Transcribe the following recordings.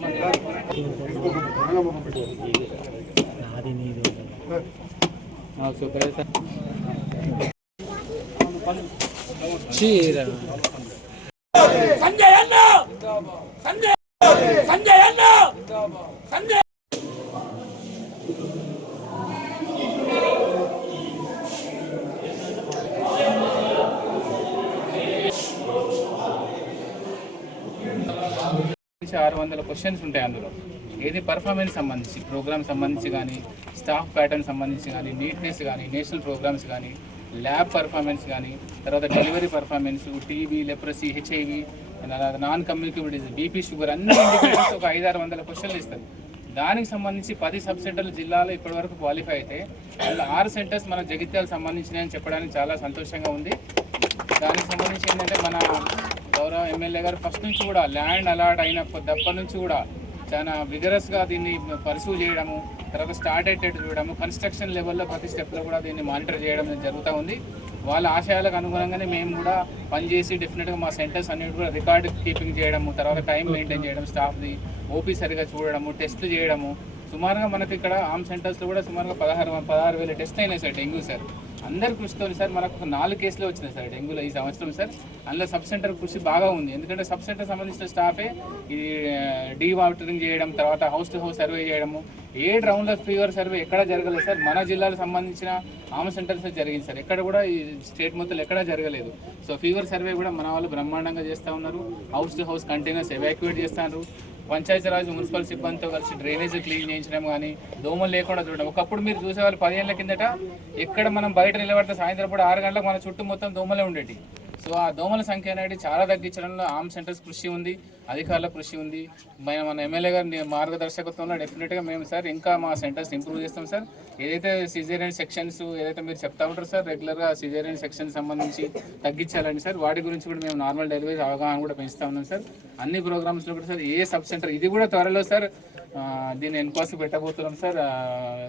సంజయ్ నుంచి ఆరు వందల క్వశ్చన్స్ ఉంటాయి అందులో. ఏది పర్ఫార్మెన్స్ సంబంధించి ప్రోగ్రామ్ సంబంధించి కానీ స్టాఫ్ ప్యాటర్న్ సంబంధించి కానీ నీట్నెస్ కానీ నేషనల్ ప్రోగ్రామ్స్ కానీ ల్యాబ్ పర్ఫార్మెన్స్ కానీ తర్వాత delivery performance TB leprosy HIV non communicable disease BP sugar అన్ని ఇండికేటర్స్ ఒక ఐదారు వందల క్వశ్చన్లు ఇస్తారు. దానికి సంబంధించి పది సబ్ సెంటర్లు జిల్లాలో ఇప్పటివరకు క్వాలిఫై అయితే అందులో ఆరు సెంటర్స్ మన జగిత్యాలకు సంబంధించినాయని చెప్పడానికి చాలా సంతోషంగా ఉంది. దానికి సంబంధించి ఏంటంటే మన గౌరవ ఎమ్మెల్యే గారు ఫస్ట్ నుంచి కూడా ల్యాండ్ అలాట్ అయినప్పటి నుంచి కూడా చాలా విగరస్గా దీన్ని పర్సూ చేయడము తర్వాత స్టార్ట్ అయ్యేటట్టు చూడడము కన్స్ట్రక్షన్ లెవెల్లో ప్రతి స్టెప్లో కూడా దీన్ని మానిటర్ చేయడం జరుగుతూ ఉంది. వాళ్ళ ఆశయాలకు అనుగుణంగానే మేము కూడా పనిచేసి డెఫినెట్గా మా సెంటర్స్ అన్నిటి కూడా రికార్డ్ కీపింగ్ చేయడము తర్వాత టైం మెయింటైన్ చేయడం స్టాఫ్ది ఓపీ సరిగా చూడడము టెస్ట్లు చేయడము. సుమారుగా మనకి ఇక్కడ ఆమ్ సెంటర్స్లో కూడా సుమారుగా పదహారు పదహారు వేల టెస్ట్ అయినాయి సార్ డెంగ్యూ సార్. అందరి కృషితో సార్ మనకు ఒక నాలుగు కేసులు వచ్చినాయి సార్ డెంగ్యూలో ఈ సంవత్సరం సార్. అందులో సబ్ సెంటర్ కృషి బాగా ఉంది. ఎందుకంటే సబ్ సెంటర్ సంబంధించిన స్టాఫే ఈ డీ వాటరింగ్ చేయడం తర్వాత హౌస్ టు హౌస్ సర్వే చేయడము ఏడు రౌండ్ ఆఫ్ ఫీవర్ సర్వే ఎక్కడ జరగలేదు సార్. మన జిల్లాకు సంబంధించిన ఆమ సెంటర్స్ జరిగింది సార్. ఎక్కడ కూడా ఈ స్టేట్ మొత్తం ఎక్కడా జరగలేదు. సో ఫీవర్ సర్వే కూడా మన వాళ్ళు బ్రహ్మాండంగా చేస్తూ ఉన్నారు. House to house containers evacuate చేస్తున్నారు పంచాయతీరాజ్ మున్సిపల్ సిబ్బందితో కలిసి డ్రైనేజ్ క్లీన్ చేయించడం కానీ దోమలు లేకుండా చూడడం. ఒకప్పుడు మీరు చూసేవాళ్ళు పదిహేనుల కిందట ఎక్కడ మనం బయట నిలబడితే సాయంత్రం పూట ఆరు గంటలకు మన చుట్టూ మొత్తం దోమలే ఉండేటి సో ఆ దోమల సంఖ్య అనేది చాలా తగ్గించడంలో ఆమ్ సెంటర్స్ కృషి ఉంది. అధికారుల కృషి ఉంది. మన మన ఎమ్మెల్యే గారి మార్గదర్శకత్వంలో డెఫినెట్గా మేము సార్ ఇంకా మా సెంటర్స్ ఇంప్రూవ్ చేస్తాం సార్. ఏదైతే సిజేరియన్ సెక్షన్స్ ఏదైతే మీరు చెప్తా ఉంటారు సార్ రెగ్యులర్గా సిజేరియన్ సెక్షన్ సంబంధించి తగ్గించాలండి సార్. వాటి గురించి కూడా మేము నార్మల్ డెలివరీ అవగాహన కూడా పెంచుతా ఉన్నాం సార్. అన్ని ప్రోగ్రామ్స్లో కూడా సార్ ఏ సబ్ సెంటర్ ఇది కూడా త్వరలో సార్ దీన్ని ఎన్క్వాస్ పెట్టబోతున్నాం సార్.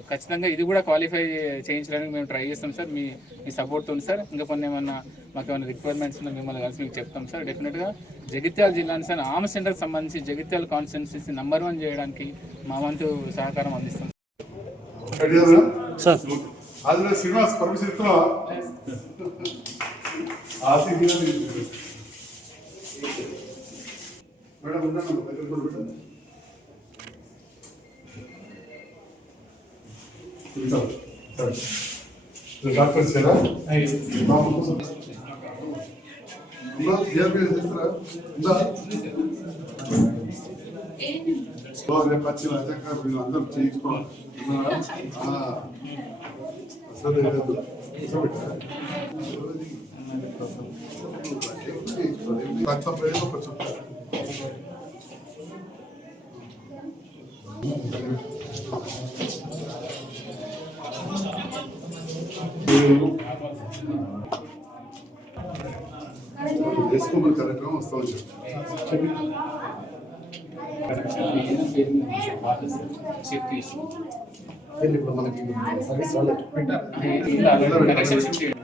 ఖచ్చితంగా ఇది కూడా క్వాలిఫై చేయించడానికి మేము ట్రై చేస్తాం సార్. మీ మీ సపోర్ట్ ఉంది సార్. ఇంకా కొన్ని ఏమన్నా మాకు ఏమైనా రిక్వైర్మెంట్స్ ఉన్నా మిమ్మల్ని కలిసి మీకు చెప్తాం సార్. డెఫినెట్గా జగిత్యాల జిల్లాని సార్ ఆమె సెంటర్ సంబంధించి జగిత్యాల కాన్స్టిట్యున్సీ నంబర్ వన్ చేయడానికి మా వంతు సహకారం అందిస్తాం. శ్రీనివాస్ పర్మిషన్. మేడం డాక్టర్ సారా బాబు కూర్చో. ఉందా? ఏఆర్పీ చేస్తారా? ఉందా? సో రేపు వచ్చి రజక వీళ్ళు అందరూ చేయించుకోవాలి ఉన్నారా? ఆ. అసలు లేదు. కూర్చోబెట్టా. రక్త ప్రయోగం కొంచెం వేసుకోమని కార్యక్రమం సేఫ్టీ ఇష్యూ ఇప్పుడు మనకి సర్వీస్ వాళ్ళు కనెక్షన్ షిఫ్ట్ చేయండి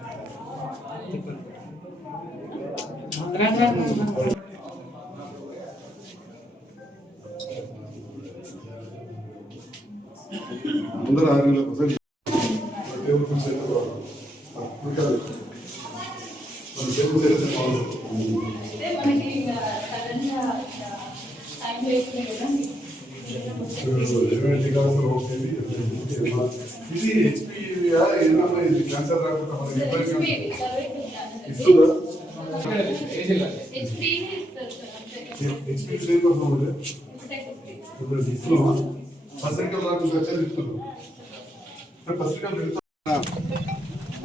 ముందర ఆరు నెలలకు ఒకసారి టేబుల్ కుర్చీ అయితే బాగుంది. కూర్చోాలి. మన టేబుల్ అయితే బాగుంది. అంటే మనకి ఇక సడన్గా టైం వేస్ట్ కదండి ఎటువంటి కావాల్సిన ఓకే ఇది. హెచ్పి ఇది క్యాన్సర్ రాకుండా మనకి ఇబ్బంది ఇస్తుందా హెచ్పి ఇప్పుడు ఇస్తున్నామా పత్రికలు రాకుండా ఇస్తున్నాం పత్రికలు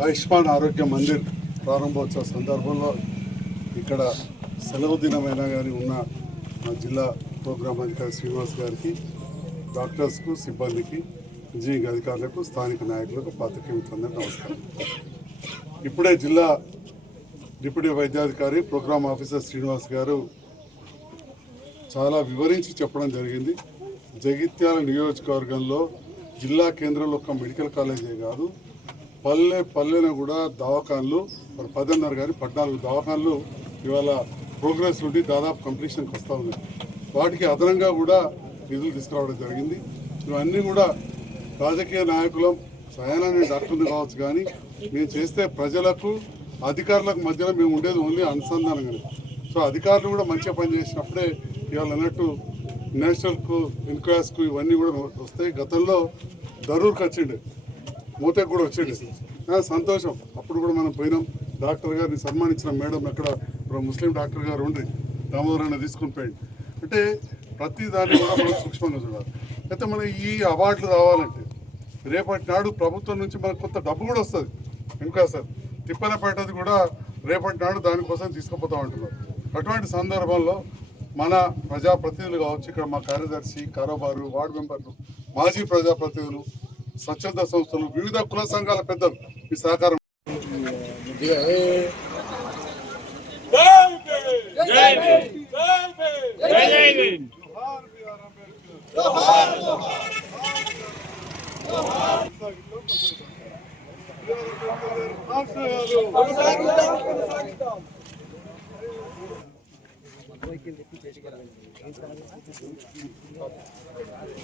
ఆయుష్మాన్ ఆరోగ్య మందిర్ ప్రారంభోత్సవ సందర్భంలో ఇక్కడ సెలవు దినమైనా కానీ ఉన్న మా జిల్లా ప్రోగ్రామ్ అధికారి శ్రీనివాస్ గారికి డాక్టర్స్కు సిబ్బందికి ఇంజనీరింగ్ అధికారులకు స్థానిక నాయకులకు పాత్రికేయ మిత్రులందరికీ నమస్కారం. ఇప్పుడే జిల్లా డిప్యూటీ వైద్యాధికారి ప్రోగ్రామ్ ఆఫీసర్ శ్రీనివాస్ గారు చాలా వివరించి చెప్పడం జరిగింది. జగిత్యాల నియోజకవర్గంలో జిల్లా కేంద్రంలో ఒక మెడికల్ కాలేజే కాదు పల్లె పల్లెన కూడా దవాఖాన్లు మరి పదిన్నర కానీ పద్నాలుగు దవాఖాన్లు ఇవాళ ప్రోగ్రెస్ నుండి దాదాపు కంప్లీషన్కి వస్తూ ఉన్నాయి. వాటికి అదనంగా కూడా నిధులు తీసుకురావడం జరిగింది. ఇవన్నీ కూడా రాజకీయ నాయకులం సయానాన్ని డాక్టర్ని కావచ్చు కానీ మేము చేస్తే ప్రజలకు అధికారులకు మధ్యలో మేము ఉండేది ఓన్లీ అనుసంధానంగానే. సో అధికారులు కూడా మంచిగా పనిచేసినప్పుడే ఇవాళ అన్నట్టు నేషనల్కు ఇన్క్వైర్స్కు ఇవన్నీ కూడా వస్తాయి. గతంలో దరూర్కి వచ్చిండే మూతకు కూడా వచ్చిండే. సంతోషం. అప్పుడు కూడా మనం పోయినాం. డాక్టర్ గారిని సన్మానించిన మేడం అక్కడ ఇప్పుడు ముస్లిం డాక్టర్ గారు ఉండి దామోదరాన్ని తీసుకుని పోయింది అంటే ప్రతి దాన్ని కూడా మనం సూక్ష్మంగా చూడాలి. అయితే మనం ఈ అవార్డులు రావాలంటే రేపటి నాడు ప్రభుత్వం నుంచి మనకు కొంత డబ్బు కూడా వస్తుంది. ఇంకా సార్ తిప్పనపేటది కూడా రేపటి నాడు దానికోసం తీసుకుపోతా ఉంటున్నారు అటువంటి సందర్భంలో మన ప్రజాప్రతినిధులు కావచ్చు ఇక్కడ మా కార్యదర్శి కారోబారు వార్డు మెంబర్లు మాజీ ప్రజాప్రతినిధులు స్వచ్ఛంద సంస్థలు వివిధ కుల సంఘాల పెద్దలు ఈ సహకారం జై Lenin!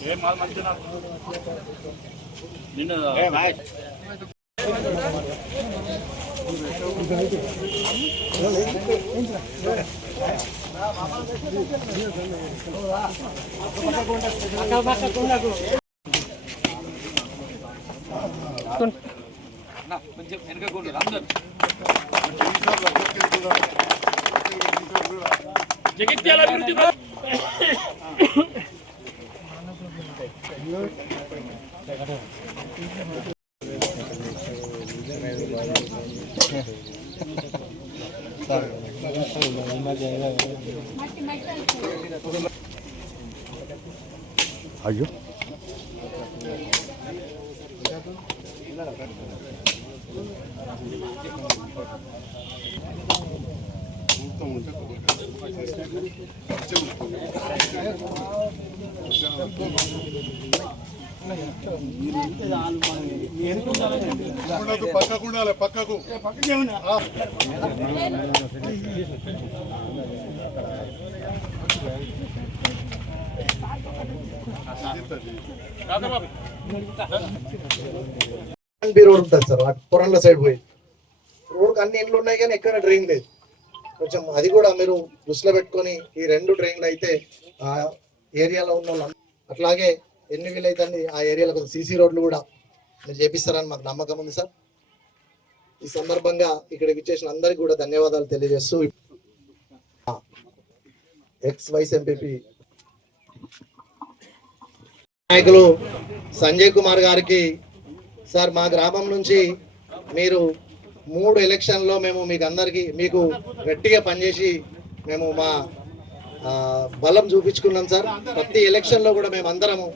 ఏం మాది మంచిగా a t భీమ్ జై భీమ్ జగిత్యాల అభివృద్ధి అయ్యో ఉండదు, పక్కకు ఉండాలి పక్కకు. బి రోడ్ ఉంటుంది సార్ పొరంల సైడ్ పోయి. రోడ్ అన్ని ఇండ్లు ఉన్నాయి కానీ ఎక్కడ డ్రైన్ లేదు. కొంచెం అది కూడా మీరు దృష్టిలో పెట్టుకొని ఈ రెండు డ్రైన్లు అయితే ఆ ఏరియాలో ఉన్న వాళ్ళు అట్లాగే ఎన్ని వీలైతే ఆ ఏరియాలో కొంచెం సీసీ రోడ్లు కూడా మీరు చేపిస్తారని మాకు నమ్మకం ఉంది సార్. ఈ సందర్భంగా ఇక్కడికి విచ్చేసిన అందరికి కూడా ధన్యవాదాలు తెలియజేస్తూ ఎక్స్ వైస్ ఎంపీపీ నాయకులు సంజయ్ కుమార్ గారికి సార్ మా గ్రామం నుంచి మీరు మూడు ఎలక్షన్లో మేము మీకు అందరికీ మీకు గట్టిగా పనిచేసి మేము మా బలం చూపించుకున్నాం సార్. ప్రతి ఎలక్షన్లో కూడా మేము అందరము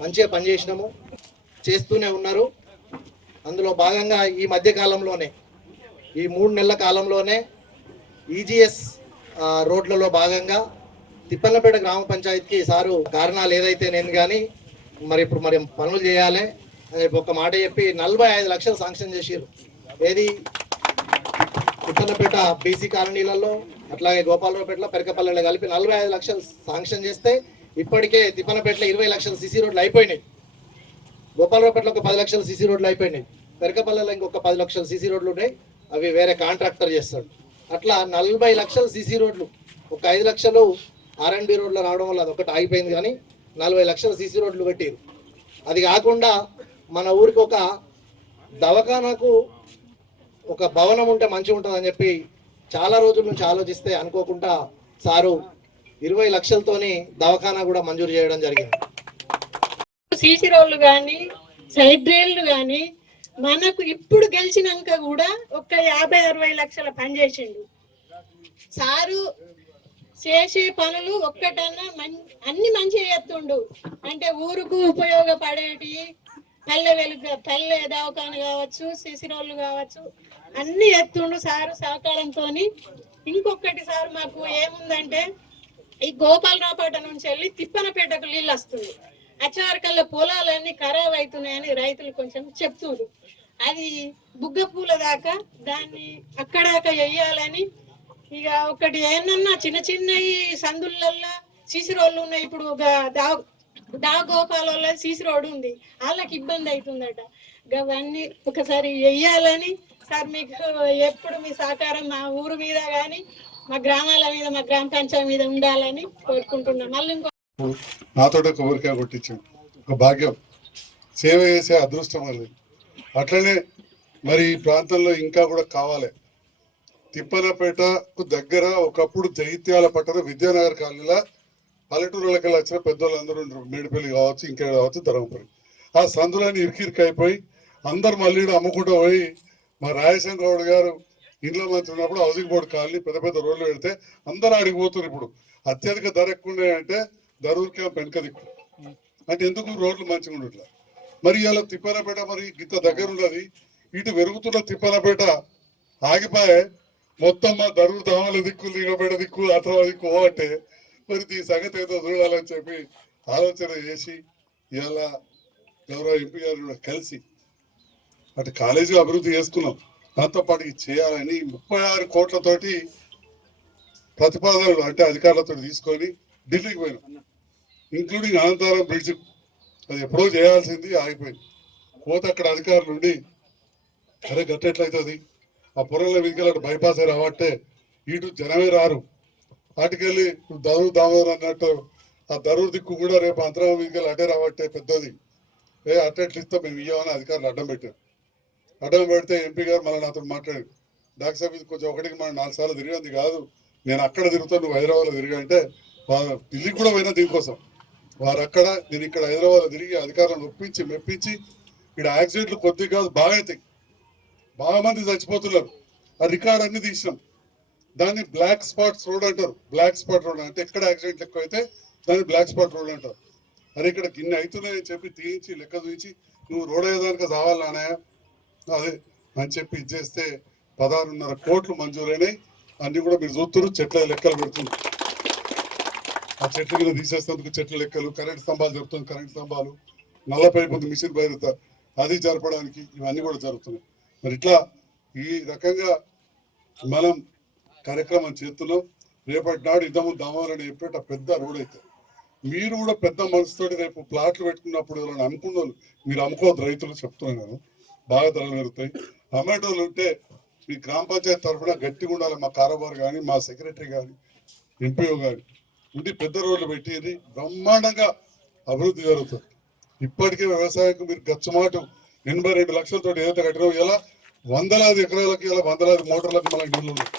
మంచిగా పనిచేసినాము చేస్తూనే ఉన్నారు. అందులో భాగంగా ఈ మధ్య కాలంలోనే ఈ మూడు నెలల కాలంలోనే ఈజీఎస్ రోడ్లలో భాగంగా తిప్పన్నపేట గ్రామ పంచాయతీకి సారు కారణాలు ఏదైతే నేను కానీ మరి ఇప్పుడు మరి పనులు చేయాలి అని ఒక మాట చెప్పి నలభై ఐదు లక్షలు శాంక్షన్ చేసారు ఏది? తిప్పన్నపేట బీసీ కాలనీలలో అట్లాగే గోపాలరావుపేటలో పెరకపల్లెలో కలిపి నలభై ఐదు లక్షలు శాంక్షన్ చేస్తే ఇప్పటికే తిప్పలపేటలో ఇరవై లక్షల సిసి రోడ్లు అయిపోయినాయి. గోపాలరావుపేటలో ఒక పది లక్షల సిసి రోడ్లు అయిపోయినాయి. పెరకపల్లెలో ఇంకొక పది లక్షల సిసి రోడ్లు ఉన్నాయి. అవి వేరే కాంట్రాక్టర్ చేస్తాడు. అట్లా నలభై లక్షల సిసి రోడ్లు ఒక ఐదు లక్షలు ఆర్ఎండ్బి రోడ్లు రావడం వల్ల అది ఒకటి ఆగిపోయింది కానీ నలభై లక్షల సిసి రోడ్లు పెట్టారు అది కాకుండా మన ఊరికి ఒక దవాఖానాకు ఒక భవనం ఉంటే మంచిగా ఉంటుందని చెప్పి చాలా రోజుల నుంచి ఆలోచిస్తే అనుకోకుండా సారు ఇరవై లక్షలతోని దవాఖానా కూడా మంజూరు చేయడం జరిగింది. సీసీ రోడ్లు కానీ సైడ్ రైళ్ళు కానీ మనకు ఇప్పుడు గెలిచినాక కూడా ఒక యాభై అరవై లక్షల పని చేసిండు. సారు చేసే పనులు ఒక్కటన్నా మం- అన్ని మంచిగా చేస్తుండు. అంటే ఊరుకు ఉపయోగపడేటి పల్లె వెలుగు పల్లె దవాఖాన కావచ్చు సిసిరోళ్ళు కావచ్చు అన్ని ఎత్తుండు సారు సహకారంతో ఇంకొకటి సార్ మాకు ఏముందంటే ఈ గోపాలరావుపేట నుంచి వెళ్ళి తిప్పనపేటకు నీళ్ళు వస్తుంది. అచారకల్ల పొలాలన్నీ ఖరాబ్ అవుతున్నాయని రైతులు కొంచెం చెప్తున్నారు. అది బుగ్గ పూల దాకా దాన్ని అక్కడాక వేయాలని ఇక ఒకటి ఏంటన్నా చిన్న చిన్న ఈ సందులల్లో సీసీ రోడ్లు ఉన్నాయి. ఇప్పుడు ఒక దా దాగోపాలలో సీసీ రోడ్ ఉంది. వాళ్ళకి ఇబ్బంది అవుతుందట. అవన్నీ ఒకసారి వెయ్యాలని సార్ మీకు ఎప్పుడు మీ సహకారం మా ఊరు మీద కానీ మా గ్రామాల మీద మా గ్రామ పంచాయతీ మీద ఉండాలని కోరుకుంటున్నాం మళ్ళీ ఇంకో నాతో ఒక ఊరికే కొట్టించాడు ఒక భాగ్యం. సేవ చేసే అదృష్టం అది. అట్లనే మరి ఈ ప్రాంతంలో ఇంకా కూడా కావాలి. తిప్పనపేటకు దగ్గర ఒకప్పుడు జైత్యాల పట్టణ విద్యానగర్ కాలనీలో పల్లెటూరులకి వచ్చిన పెద్దోళ్ళందరూ ఉండరు. మేడిపల్లి కావచ్చు ఇంకా కావచ్చు ధర్మపురి. ఆ సందులని ఇరికిరికి అయిపోయి అందరు మళ్ళీ అమ్ముకుంటూ పోయి మా రాయశంకర్ గౌడ్ గారు ఇంట్లో మంచి ఉన్నప్పుడు హౌసింగ్ బోర్డు కాలనీ పెద్ద పెద్ద రోడ్లు పెడితే అందరూ అడిగిపోతున్నారు ఇప్పుడు. అత్యధిక ధర ఎక్కువ ఉన్నాయంటే ధరూర్ క్యాంప్ వెనక దిక్కు. అంటే ఎందుకు రోడ్లు మంచిగా ఉండట్లా? మరి ఇలా తిప్పనపేట మరి ఇంత దగ్గర ఉన్నది ఇటు పెరుగుతున్న తిప్పనపేట ఆగిపోయే మొత్తం మా ధరూర్ దామాల దిక్కు దిగబెడ దిక్కు అథవా దిక్కు అంటే మరి దీని సంగతి ఏదో చూడాలని చెప్పి ఆలోచన చేసి ఇలా గౌరవ ఎంపీ గారు కలిసి అటు కాలేజీ అభివృద్ధి చేసుకున్నాం. దాంతో పాటు ఇది చేయాలని ముప్పై ఆరు కోట్లతోటి ప్రతిపాదనలు అంటే అధికారులతో తీసుకొని ఢిల్లీకి పోయినాం. ఇంక్లూడింగ్ అనంతరం బ్రిడ్జ్. అది ఎప్పుడో చేయాల్సింది ఆగిపోయింది. పోతే అక్కడ అధికారులు ఉండి అరే గట్టెట్లయితుంది ఆ పొరల వెనుకలు బైపాస్ రావట్టే ఇటు జనమే రారు. వాటికెళ్ళి దరు దామోదర్ అన్నట్టు ఆ దరువు దిక్కు కూడా రేపు అంతరం వెనుకలు అటే రావట్టే పెద్దది. ఏ అట్టెట్లు ఇస్తే మేము ఇవ్వమని అధికారులు అడ్డం పెట్టారు. అడ్డం పెడితే ఎంపీ గారు మళ్ళీ నాతో మాట్లాడి డాక్టర్ సాబ్ ఇది కొంచెం ఒకటికి మనం నాలుగు సార్లు తిరిగింది కాదు. నేను అక్కడ తిరుగుతాను నువ్వు హైదరాబాద్లో తిరిగా అంటే ఢిల్లీ ఢిల్లీకి కూడా పోయినా దీనికోసం. వారు అక్కడ నేను ఇక్కడ హైదరాబాద్లో తిరిగి అధికారులను ఒప్పించి మెప్పించి ఇక్కడ యాక్సిడెంట్లు కొద్ది కాదు బాగా అవుతాయి బాగా మంది చచ్చిపోతున్నారు. ఆ రికార్డ్ అన్ని తీసినాం. దాన్ని బ్లాక్ స్పాట్స్ రోడ్ అంటారు. బ్లాక్ స్పాట్ రోడ్ అంటే ఎక్కడ యాక్సిడెంట్ ఎక్కువ అయితే దాన్ని బ్లాక్ స్పాట్ రోడ్ అంటారు. అరే ఇక్కడ గిన్నె అవుతున్నాయని చెప్పి తీయించి లెక్క చూపించి నువ్వు రోడ్ అయ్యేదానికి కావాలనే అదే అని చెప్పి ఇచ్చేస్తే పదహారున్నర కోట్లు మంజూరైనాయి. అన్ని కూడా మీరు చూస్తున్నారు చెట్ల లెక్కలు పెడుతున్నారు. ఆ చెట్ల కింద తీసేసినందుకు చెట్ల లెక్కలు కరెంట్ స్తంభాలు జరుపుతుంది కరెంట్ స్తంభాలు. నల్ల పైపు మిషన్ బయలుత అది జరపడానికి ఇవన్నీ కూడా జరుగుతున్నాయి. మరి ఇట్లా ఈ రకంగా మనం కార్యక్రమం చేస్తున్నాం. రేపటి నాడు ఇద్దము దామాలని చెప్పేట పెద్ద రోడ్ అయితే. మీరు కూడా పెద్ద మనసుతో రేపు ప్లాట్లు పెట్టుకున్నప్పుడు ఎవరైనా అనుకున్న మీరు అమ్ముకోవద్దు రైతులు చెప్తున్నాను బాగా ధరలు పెరుగుతాయి అమ్మేటోళ్ళు ఉంటే మీ గ్రామ పంచాయతీ తరఫున గట్టిగా ఉండాలి. మా కారోబార్ కానీ మా సెక్రటరీ కానీ ఎంపీఓ కానీ ఉండి పెద్ద రోడ్లు పెట్టి బ్రహ్మాండంగా అభివృద్ధి జరుగుతుంది. ఇప్పటికే వ్యవసాయంకు మీరు గచ్చమాటు ఎనభై రెండు లక్షలతో ఏదైతే కట్టినో ఇలా వందలాది ఎకరాలకి ఇలా వందలాది మోటార్లకు మనకి నీళ్ళు ఉన్నాయి.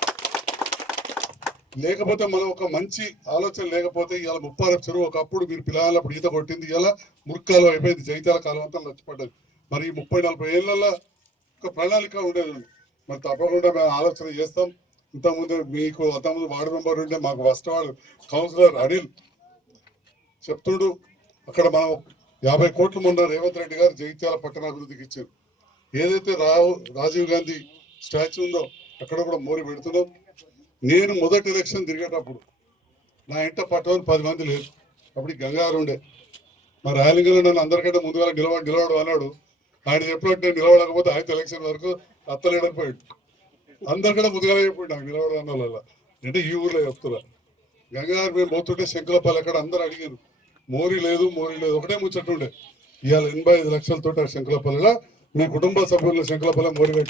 లేకపోతే మనం ఒక మంచి ఆలోచన లేకపోతే ఇలా ముప్పార చెరువు ఒకప్పుడు మీరు పిల్లలప్పుడు ఈత కొట్టింది ఇలా మురికాలం అయిపోయింది. జైతాల కాలం అంతా నచ్చిపడ్డది మరి ముప్పై నలభై ఏళ్ళల్లో ఒక ప్రణాళిక ఉండేది. మరి తప్పకుండా మేము ఆలోచన చేస్తాం. ఇంతకుముందు మీకు అంతకుముందు వార్డు మెంబర్ ఉంటే మాకు ఫస్ట్ వార్డు కౌన్సిలర్ అనిల్ చెప్తుడు అక్కడ మనం యాభై కోట్లు మొన్న రేవంత్ రెడ్డి గారు జగిత్యాల పట్టణాభివృద్ధికి ఇచ్చారు. ఏదైతే రావు రాజీవ్ గాంధీ స్టాచ్యూ ఉందో అక్కడ కూడా మోరి పెడుతున్నాం. నేను మొదటి ఎలక్షన్ తిరిగేటప్పుడు నా ఇంట పట్టమని పది మంది లేరు. అప్పుడు గంగారు ఉండే. మా ర్యాలీలో నన్ను అందరికంటే ముందుగా నిలబడి నిలవడు అన్నాడు. ఆయన చెప్పినట్టు నేను నిలబడకపోతే ఆయన ఎలక్షన్ వరకు అత్తలేడని అందరికంటే ముందుగా చెప్పాడు నాకు నిలవడం అన్న వాళ్ళ. అంటే ఈ ఊర్లో చెప్తున్నా. గంగారు మేము పోతుంటే శంకులపాలు అక్కడ అందరు అడిగారు. మోరీ లేదు మోరీ లేదు. ఒకటే ముచ్చట్టుండే ఇవాళ ఎనభై ఐదు లక్షలతో శంకులపల్లిలో మీ కుటుంబ సభ్యులు శంకులపల్లి మోరీ పెట్టి